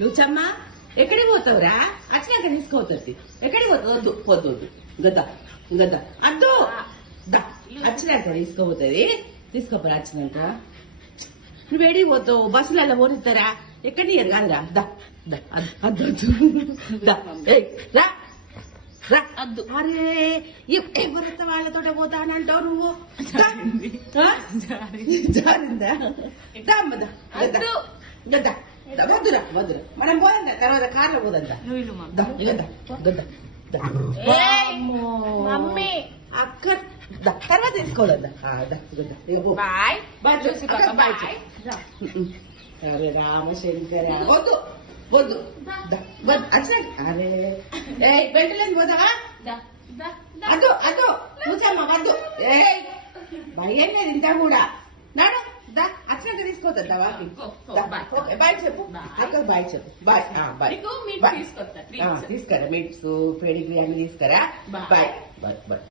లూచమ్మ ఎక్కడికి పోతావురా? వచ్చినాక తీసుకోవద్దు. ఎక్కడికి పోతావు? వద్దు వద్దు వద్దు. గద్ద గద్ద అద్దు వచ్చినాక తీసుకోపోతుంది. తీసుకోపోరా వచ్చినాక. నువ్వు వేడికి పోతావు, బస్సులలో పోనిస్తారా? ఎక్కడి కాదురా. అద్దు రా రా. అద్దు. అరే ఎవరితో వాళ్ళతో పోతానంటావు నువ్వు? జారిందా? గద్ద వద్దురా వద్దురా. మనం పోదందా తర్వాత కార్లో పోదందా. మమ్మీ అక్క తర్వాత తీసుకోదందా. అరే రామశంకర వద్దు వద్దు వచ్చిన. అరే ఏ బెల్ట్లేని పోతావా? అద్దు అద్దు కూర్చోమ్మా వద్దు. ఏ భయం లేదు ఇంత కూడా. నాడు వచ్చినాక తీసుకోవద్దా వాకింగ్. ఓకే బాయ్ చెప్పు అక్క. బాయ్ చెప్పు. Bye bye. తీసుకురా మీట్స్ పెడిగ్రీ అన్ని తీసుకురా. Bye bye bye.